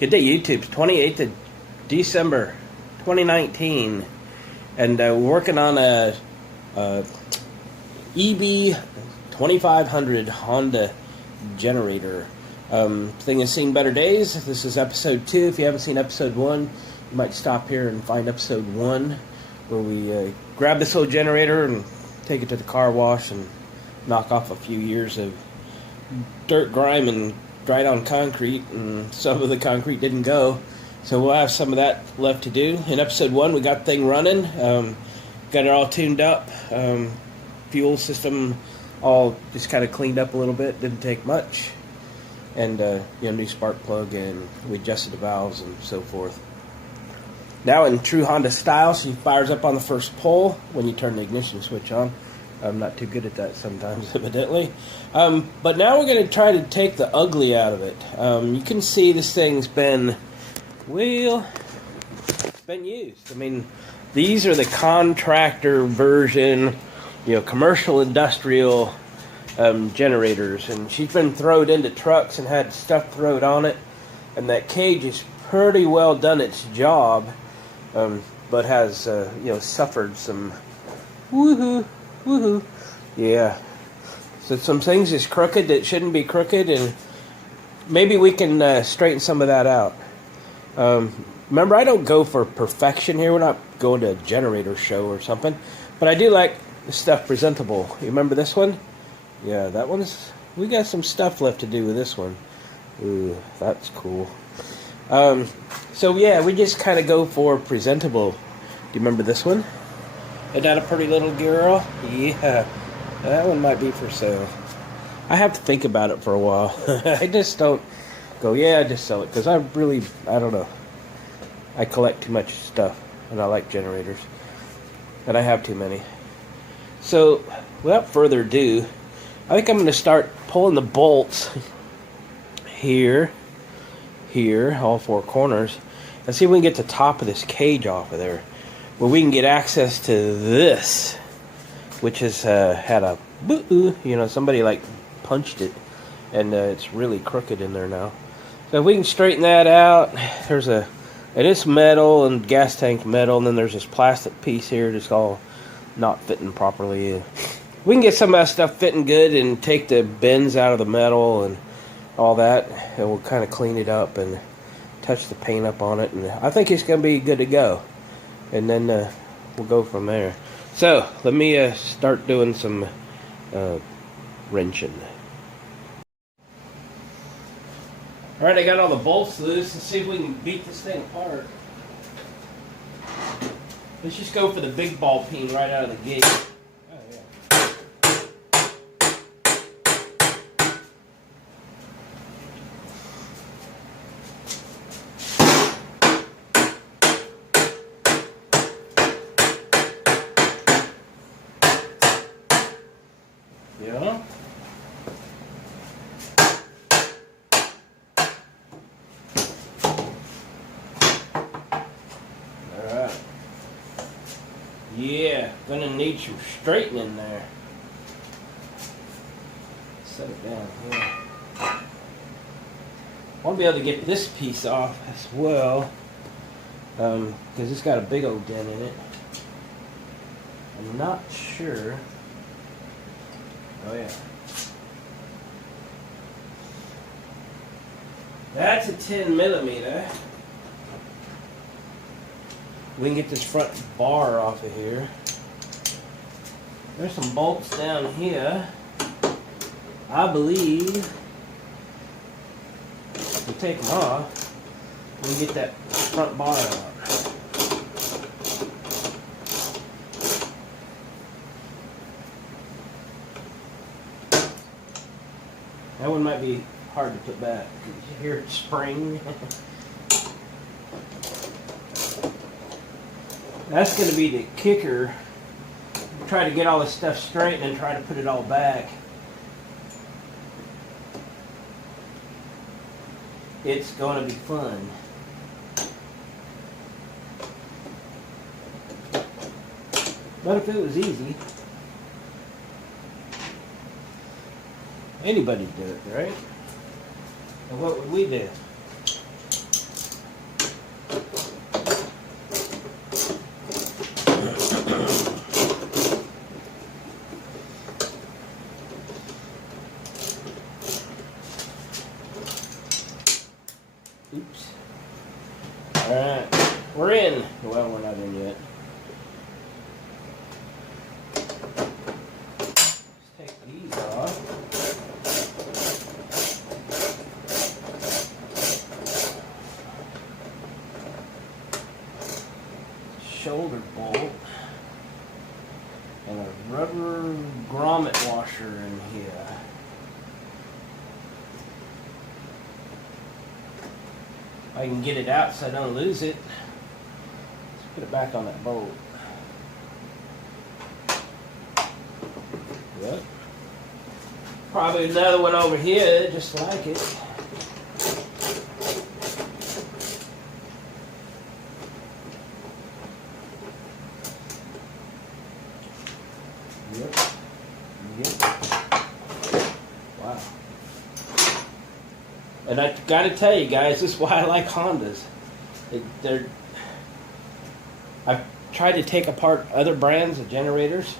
Good day, YouTube. 28th of December, 2019, and we're working on a EB2500 Honda generator. Thing has seen better days. This is episode 2. If you haven't seen episode 1, you might stop here and find episode 1, where we grab this old generator and take it to the car wash and knock off a few years of dirt, grime, and dried on concrete, and some of the concrete didn't go, so we'll have some of that left to do. In episode 1, we got the thing running, got it all tuned up, fuel system all just kind of cleaned up a little bit, didn't take much, and new spark plug, and we adjusted the valves and so forth. Now in true Honda style, she fires up on the first pull when you turn the ignition switch on. I'm not too good at that sometimes, evidently. But now we're going to try to take the ugly out of it. You can see this thing's been, well, it's been used. I mean, these are the contractor version, commercial industrial generators. And she's been thrown into trucks and had stuff thrown on it. And that cage has pretty well done its job, but has, suffered some woohoo. Yeah. So some things is crooked that shouldn't be crooked, and maybe we can straighten some of that out. Remember, I don't go for perfection here. We're not going to a generator show or something, but I do like the stuff presentable. You remember this one? Yeah, that one's, we got some stuff left to do with this one. Ooh, that's cool. So yeah, we just kind of go for presentable. Do you remember this one? Isn't that a pretty little girl? Yeah, that one might be for sale. I have to think about it for a while. I just don't go, yeah, just sell it. Because I don't know. I collect too much stuff, and I like generators. And I have too many. So, without further ado, I think I'm going to start pulling the bolts here, all 4 corners, and see if we can get the top of this cage off of there, where we can get access to this, which has had a boo, somebody like punched it, and it's really crooked in there now. So if we can straighten that out, it is metal and gas tank metal, and then there's this plastic piece here just all not fitting properly. We can get some of that stuff fitting good and take the bends out of the metal and all that, and we'll kind of clean it up and touch the paint up on it, and I think it's going to be good to go. And then we'll go from there. So let me start doing some wrenching. Alright, I got all the bolts loose. Let's see if we can beat this thing apart. Let's just go for the big ball peen right out of the gate. Oh, yeah. Yeah. Alright. Yeah, gonna need some straightening there. Set it down here. I'll be able to get this piece off as well, because it's got a big old dent in it. I'm not sure. Oh yeah. That's a 10mm. We can get this front bar off of here. There's some bolts down here. I believe we take them off, we can get that front bar out. That one might be hard to put back. You hear it spring. That's going to be the kicker. Try to get all this stuff straight and then try to put it all back. It's going to be fun. But if it was easy, anybody do it, right? And what would we do? Oops. Alright, we're in. Well, we're not in yet. Let's take these off. Shoulder bolt. And a rubber grommet washer in here. I can get it out so I don't lose it. Let's put it back on that bolt. Yep. Probably another one over here, just like it. Yep. Wow. And I gotta tell you guys, this is why I like Hondas. I've tried to take apart other brands of generators,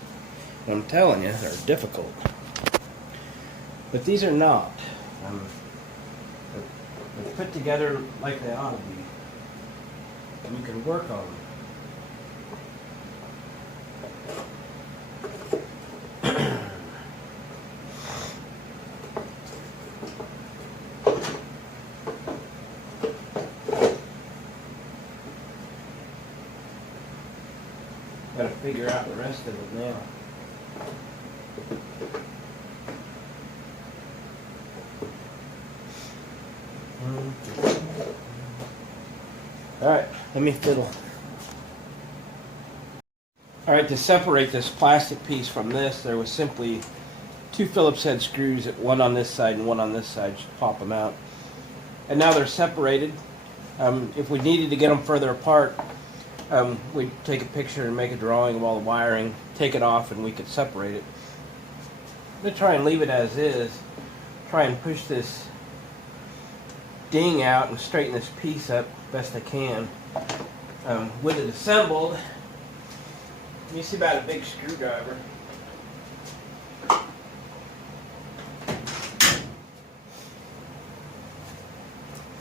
and I'm telling you, they're difficult. But these are not. They're put together like they ought to be. And you can work on them. Got to figure out the rest of it now. Alright, let me fiddle. Alright, to separate this plastic piece from this, there was simply two Phillips head screws, one on this side and one on this side. Just pop them out. And now they're separated. If we needed to get them further apart, we'd take a picture and make a drawing of all the wiring, take it off, and we could separate it. I'm going to try and leave it as is. Try and push this ding out and straighten this piece up best I can. With it assembled, let me see about a big screwdriver.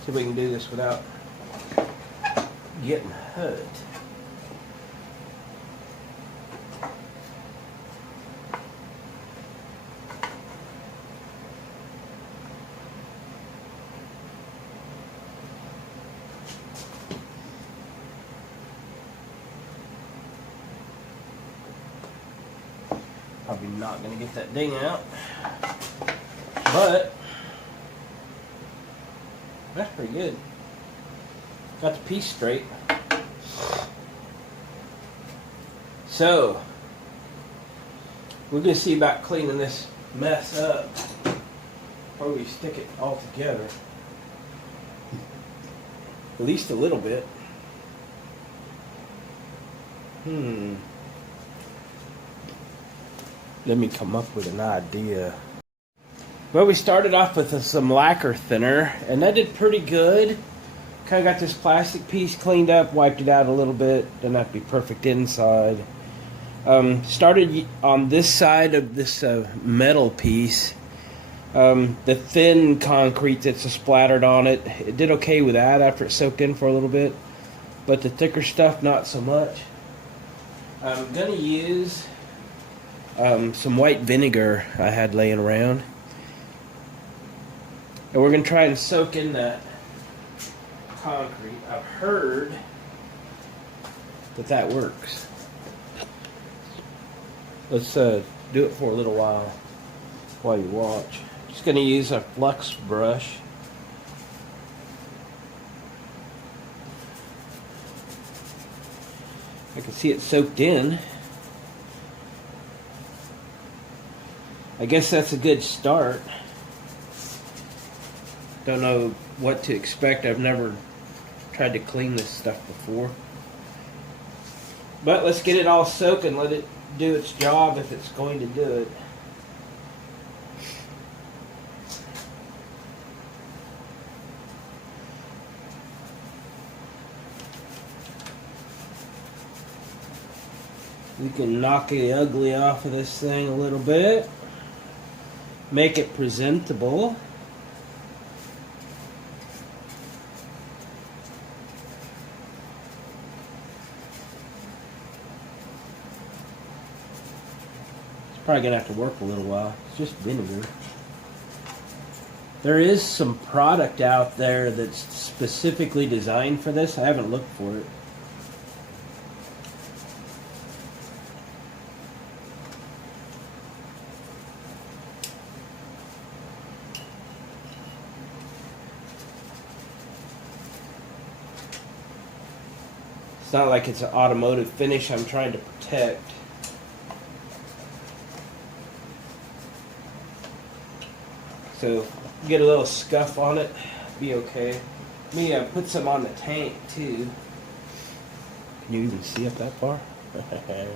See if we can do this without getting hurt. Probably not going to get that ding out, but that's pretty good. Got the piece straight. So we're going to see about cleaning this mess up before we stick it all together. At least a little bit. Let me come up with an idea. Well, we started off with some lacquer thinner, and that did pretty good. Kind of got this plastic piece cleaned up, wiped it out a little bit. Doesn't have to be perfect inside. Started on this side of this metal piece. The thin concrete that's splattered on it, it did okay with that after it soaked in for a little bit. But the thicker stuff, not so much. I'm going to use some white vinegar I had laying around. And we're going to try and soak in that concrete. I've heard that works. Let's do it for a little while you watch. Just going to use a flux brush. I can see it soaked in. I guess that's a good start. Don't know what to expect. I've never tried to clean this stuff before. But let's get it all soaked and let it do its job if it's going to do it. We can knock the ugly off of this thing a little bit. Make it presentable. Probably gonna have to work a little while. It's just vinegar. There is some product out there that's specifically designed for this. I haven't looked for it. It's not like it's an automotive finish I'm trying to protect. So get a little scuff on it, be okay. Let me put some on the tank too. Can you even see up that far? You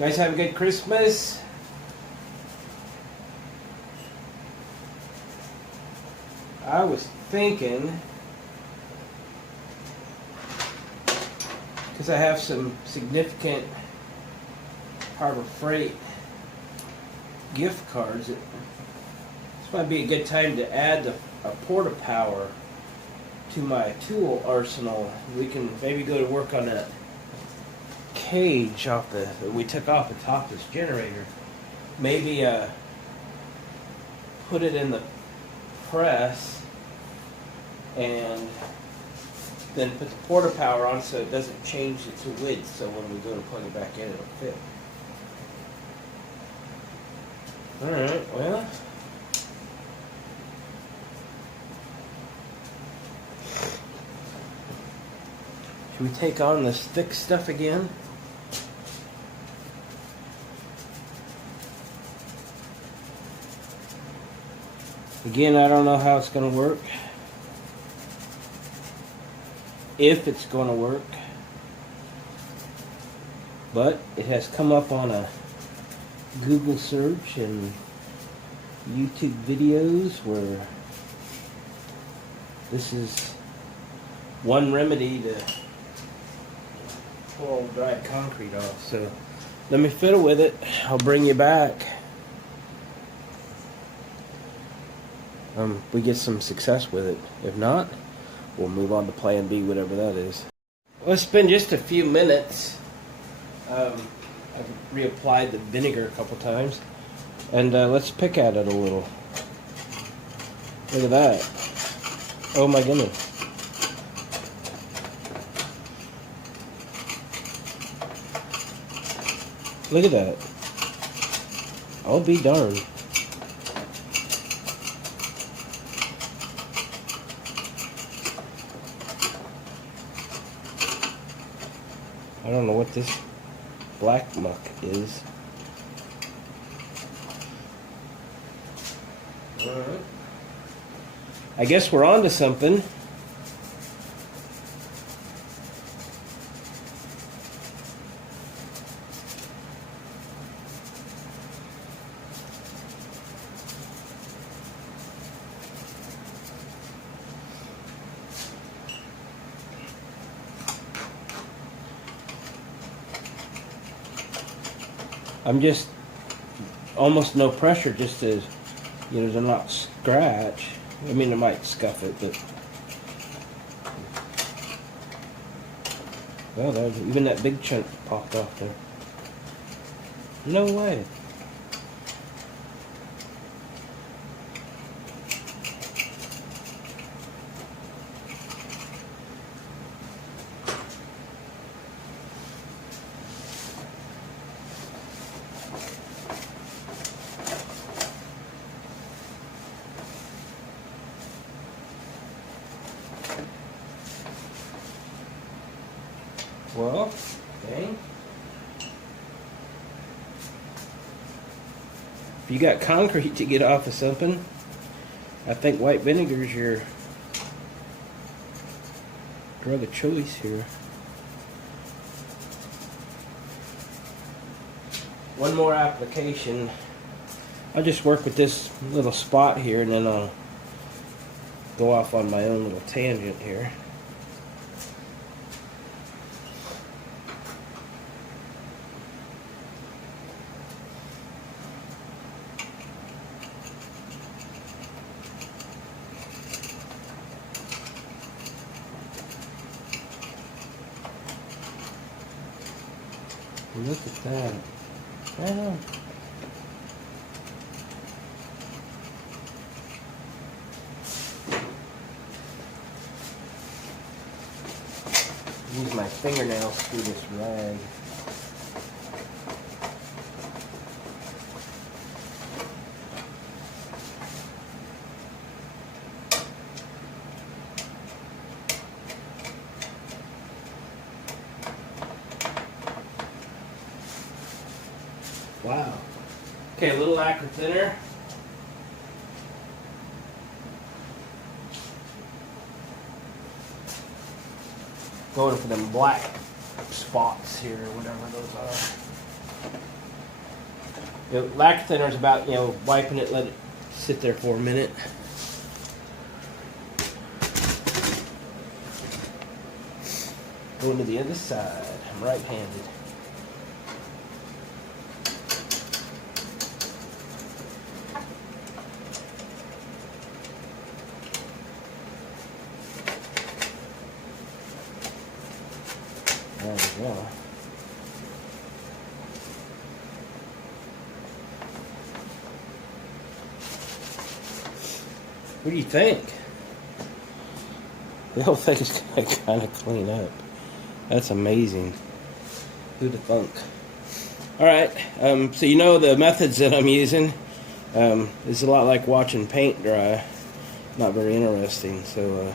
guys have a good Christmas. I was thinking, because I have some significant Harbor Freight gift cards, this might be a good time to add a porta power to my tool arsenal. We can maybe go to work on that cage that we took off the top of this generator. Maybe put it in the press and then put the porta power on so it doesn't change its width, so when we go to plug it back in it'll fit. Alright, well, should we take on this thick stuff again? Again, I don't know how it's going to work. If it's going to work. But it has come up on a Google search and YouTube videos where this is one remedy to pull all dry concrete off. So let me fiddle with it. I'll bring you back. We get some success with it. If not, we'll move on to plan B, whatever that is. Well, it's been just a few minutes. I've reapplied the vinegar a couple times. And let's pick at it a little. Look at that. Oh my goodness. Look at that. I'll be darned. I don't know what this black muck is. Alright. I guess we're on to something. I'm just almost no pressure, just to, to not scratch. I mean, it might scuff it, but well, even that big chunk popped off there. No way. Well, dang. If you got concrete to get off of something, I think white vinegar is your drug of choice here. One more application. I'll just work with this little spot here and then I'll go off on my own little tangent here. Look at that. Oh. Use my fingernails through this rag. Wow. Okay, a little lacquer thinner. Going for them black spots here, or whatever those are. You know, lacquer thinner is about, wiping it, let it sit there for a minute. Going to the other side. I'm right-handed. There we go. What do you think? The whole thing is going to kind of clean up. That's amazing. Who'd have thunk? Alright, so you know the methods that I'm using. It's a lot like watching paint dry. Not very interesting, so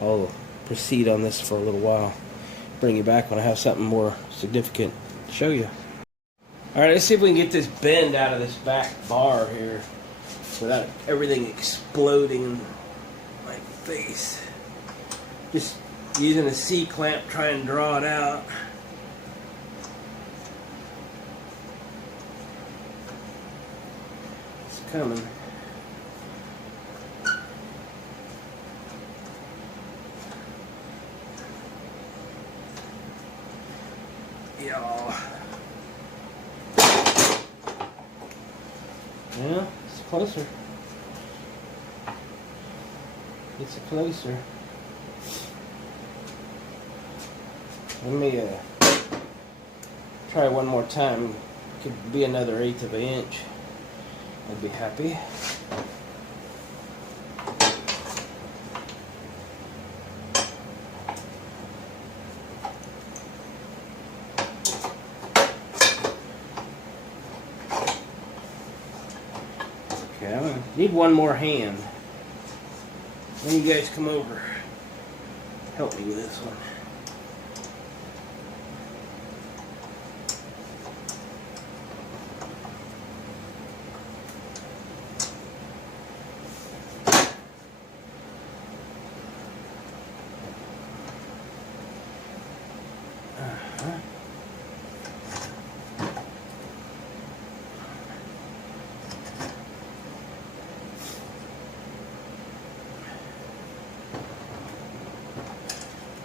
I'll proceed on this for a little while. Bring you back when I have something more significant to show you. Alright, let's see if we can get this bend out of this back bar here without everything exploding in my face. Just using a C-clamp, try and draw it out. It's coming. Yeah, it's closer. It's closer. Let me try one more time. Could be another 1/8 of an inch. I'd be happy. Okay, I'm gonna need one more hand. When you guys come over, help me with this one.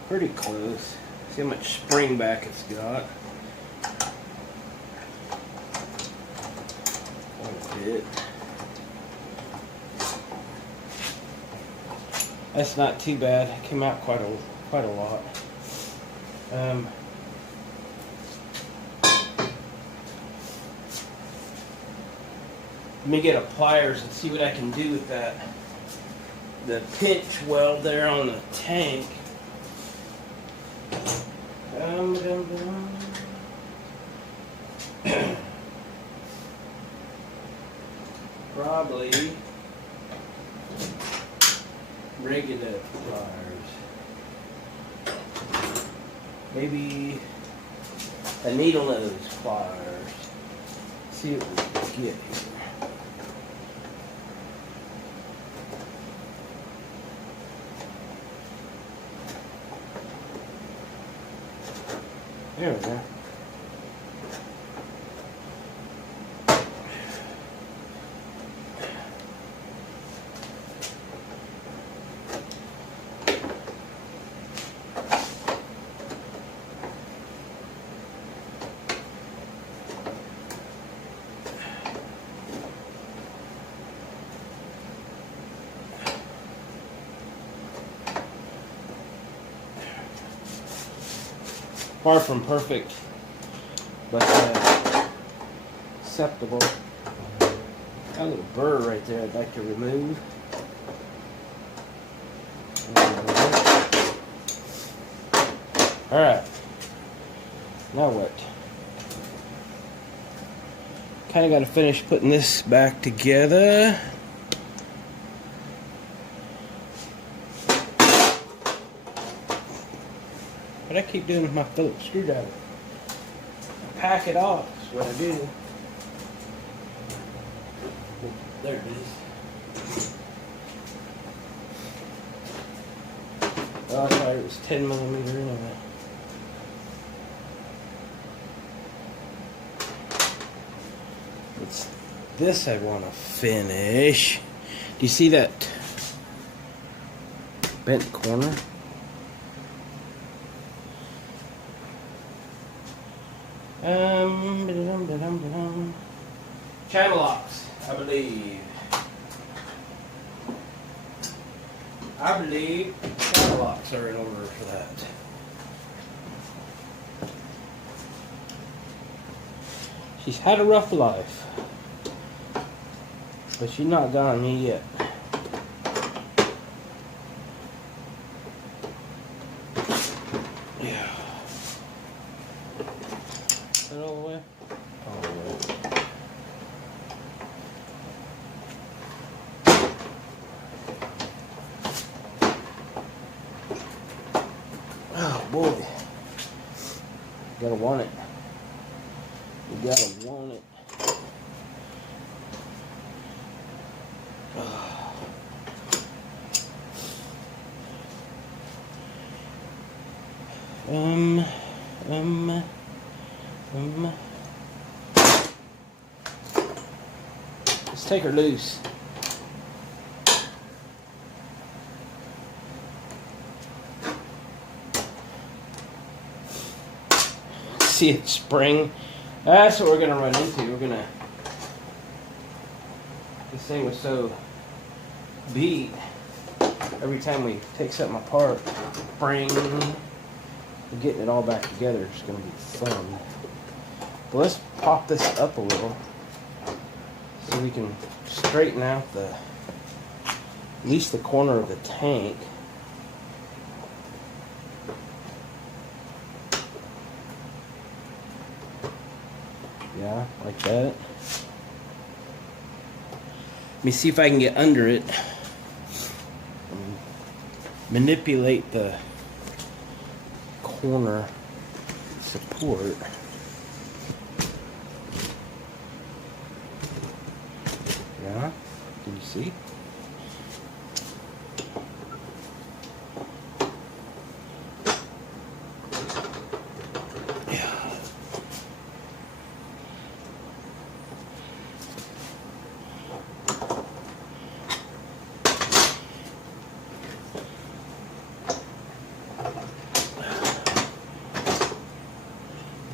Pretty close. See how much spring back it's got. Quite a bit. That's not too bad. It came out quite a lot. Let me get a pliers and see what I can do with that. The pinch weld there on the tank. Probably regular pliers. Maybe a needle nose pliers. See what we can get here. There we go. Far from perfect. but acceptable. Got a little burr right there I'd like to remove. Alright. Now what? Kind of got to finish putting this back together. But I keep doing with my Phillips screwdriver. I pack it off, is what I do. There it is. Oh, I thought it was 10mm anyway. It's this I want to finish. Do you see that bent corner? Channel locks, I believe. Channel locks are in order for that. She's had a rough life, but she's not gone me yet. Yeah. Is that all the way? All the way. Oh boy. You gotta want it. You gotta want it. Let's take her loose. See it spring. That's what we're gonna run into. This thing was so beat. Every time we take something apart, spring. Getting it all back together is going to be fun. But let's pop this up a little so we can straighten out at least the corner of the tank. Yeah, like that. Let me see if I can get under it and manipulate the corner support. Yeah, can you see? Yeah.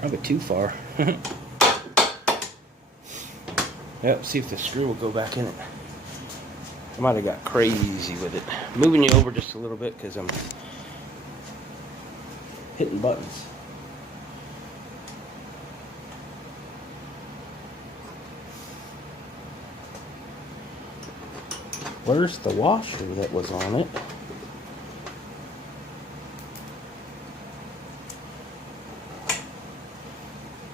Probably too far. Yep, see if the screw will go back in it. I might have got crazy with it. Moving you over just a little bit because I'm hitting buttons. Where's the washer that was on it?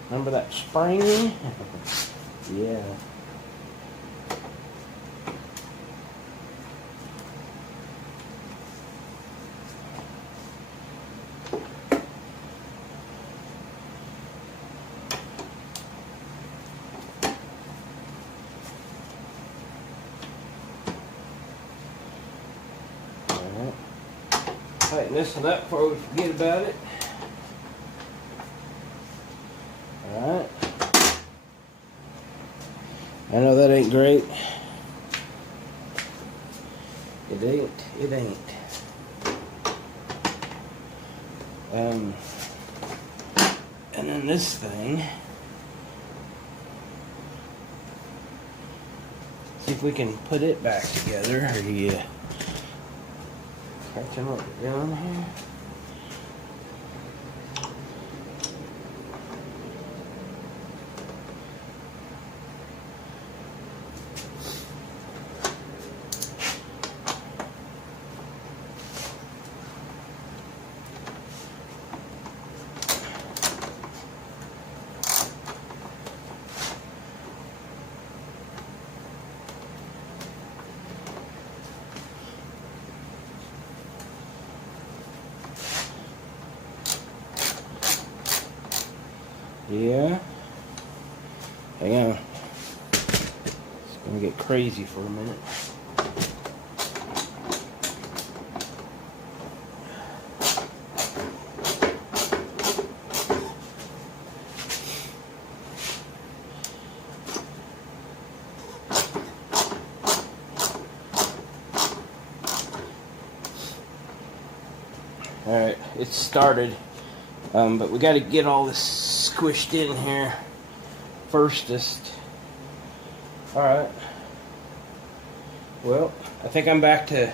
Remember that spring? Yeah. Alright. Tighten this one up before we forget about it. Alright. I know that ain't great. It ain't. And then this thing. See if we can put it back together. Are you catching what we're doing here? Yeah. Hang on. It's gonna get crazy for a minute. Alright, it's started, but we got to get all this squished in here firstest. Alright, well, I think I'm back to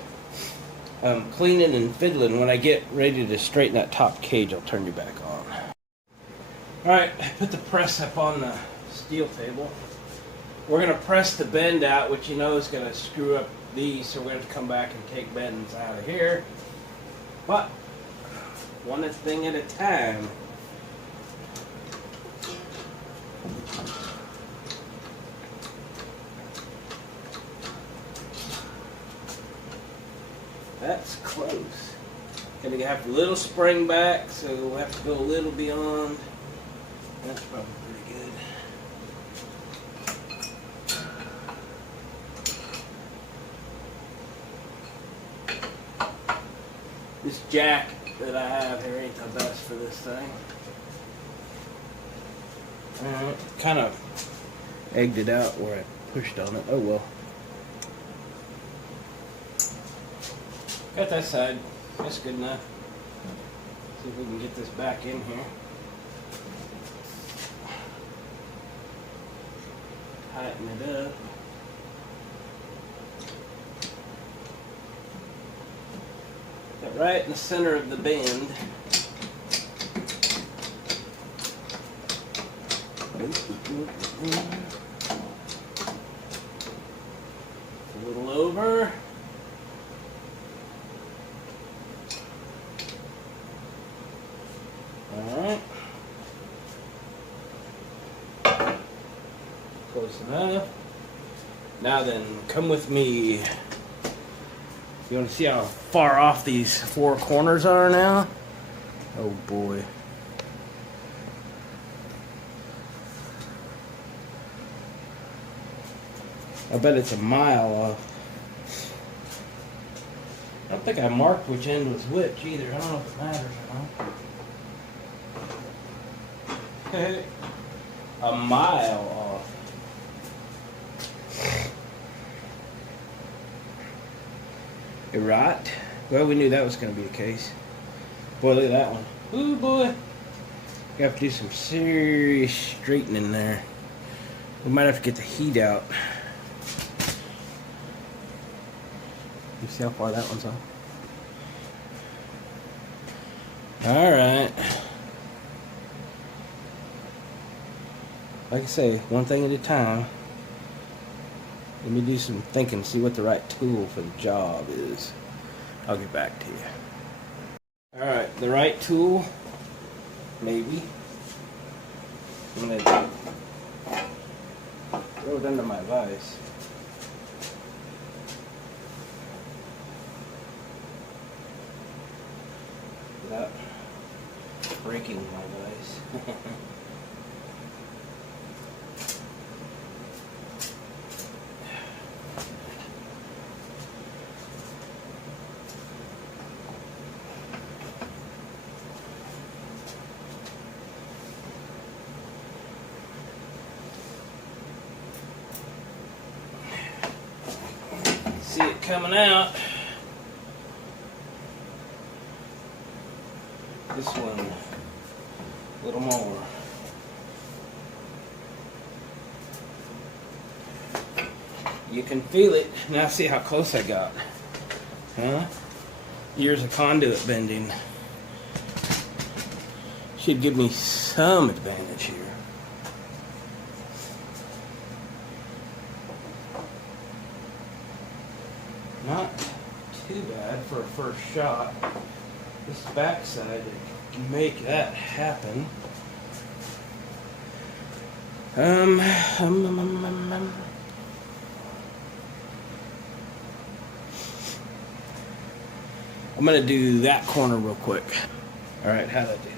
cleaning and fiddling. When I get ready to straighten that top cage, I'll turn you back on. Alright, I put the press up on the steel table. We're going to press the bend out, which you know is going to screw up these, so we're going to have to come back and take bends out of here. But one thing at a time. That's close. Gonna have a little spring back, so we'll have to go a little beyond. That's probably pretty good. This jack that I have here ain't the best for this thing. Kind of egged it out where I pushed on it. Oh well. Got that side. That's good enough. See if we can get this back in here. Tighten it up. Got right in the center of the bend. A little over. Alright. Close enough. Now then, come with me. You want to see how far off these four corners are now? Oh boy. I bet it's a mile off. I don't think I marked which end was which either. I don't know if it matters or not. A mile off. You're right. Well, we knew that was going to be the case. Boy, look at that one. Ooh, boy. We have to do some serious straightening there. We might have to get the heat out. You see how far that one's off? Alright. Like I say, one thing at a time. Let me do some thinking, see what the right tool for the job is. I'll get back to you. Alright, the right tool, maybe. I'm going to throw it under my vise. Without breaking my vise. See it coming out. This one, a little more. You can feel it. Now see how close I got. Huh? Years of conduit bending should give me some advantage here. Not too bad for a first shot. This backside to make that happen. I'm gonna do that corner real quick. All right, how'd I do?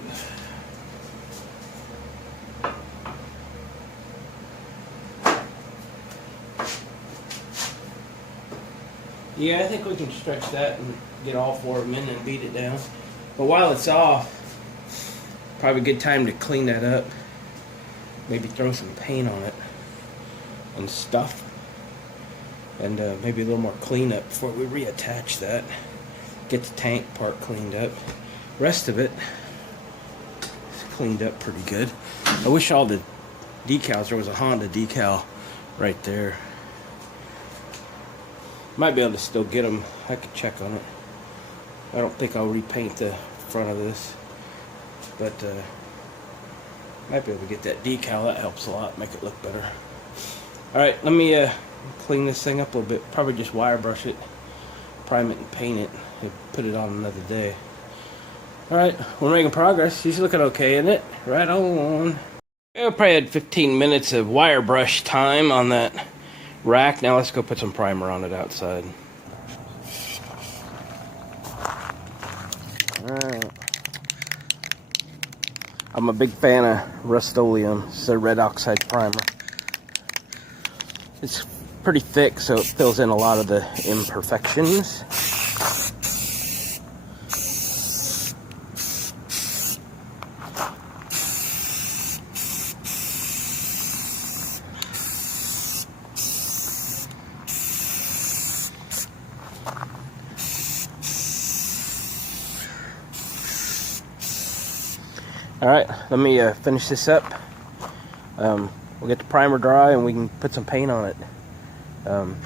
Yeah, I think we can stretch that and get all 4 of them in and beat it down. But while it's off, probably a good time to clean that up. Maybe throw some paint on it and stuff. And maybe a little more cleanup before we reattach that. Get the tank part cleaned up. Rest of it is cleaned up pretty good. I wish all the decals, there was a Honda decal right there. Might be able to still get them. I could check on it. I don't think I'll repaint the front of this, but might be able to get that decal. That helps a lot, make it look better. Alright, let me clean this thing up a little bit. Probably just wire brush it, prime it and paint it, and put it on another day. Alright, we're making progress. She's looking okay, isn't it? Right on. I probably had 15 minutes of wire brush time on that rack. Now let's go put some primer on it outside. Alright. I'm a big fan of Rust-Oleum. It's a red oxide primer. It's pretty thick, so it fills in a lot of the imperfections. Alright, let me finish this up. We'll get the primer dry and we can put some paint on it.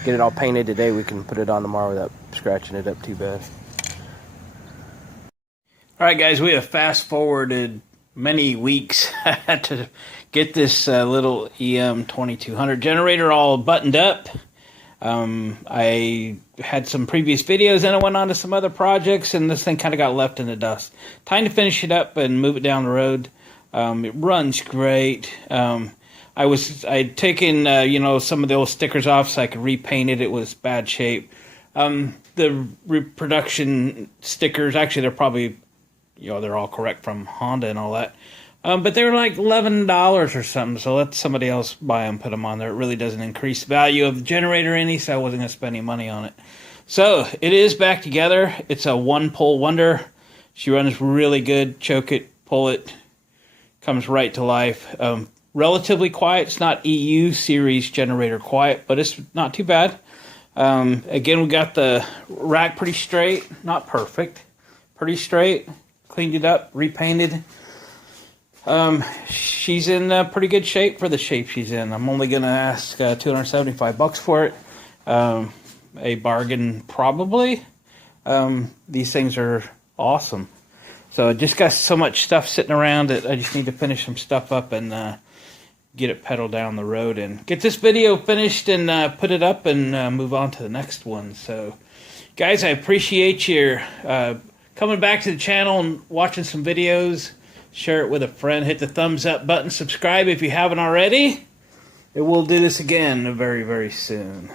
Get it all painted today. We can put it on tomorrow without scratching it up too bad. Alright guys, we have fast forwarded many weeks to get this little EB2500 generator all buttoned up. I had some previous videos and I went on to some other projects and this thing kind of got left in the dust. Time to finish it up and move it down the road. It runs great. I'd taken you know, some of the old stickers off so I could repaint it. It was bad shape. The reproduction stickers, actually they're probably, you know, they're all correct from Honda and all that. But they're like $11 or something, so let somebody else buy them, put them on there. It really doesn't increase the value of the generator any, so I wasn't going to spend any money on it. So, it is back together. It's a one-pull wonder. She runs really good. Choke it, pull it, comes right to life. Relatively quiet. It's not EU series generator quiet, but it's not too bad. Again, we got the rack pretty straight. Not perfect. Pretty straight. Cleaned it up, repainted. She's in pretty good shape for the shape she's in. I'm only going to ask $275 for it. A bargain probably. These things are awesome. So I just got so much stuff sitting around that I just need to finish some stuff up and get it pedaled down the road and get this video finished and put it up and move on to the next one. So guys, I appreciate your coming back to the channel and watching some videos. Share it with a friend. Hit the thumbs up button. Subscribe if you haven't already. And we'll do this again very, very soon.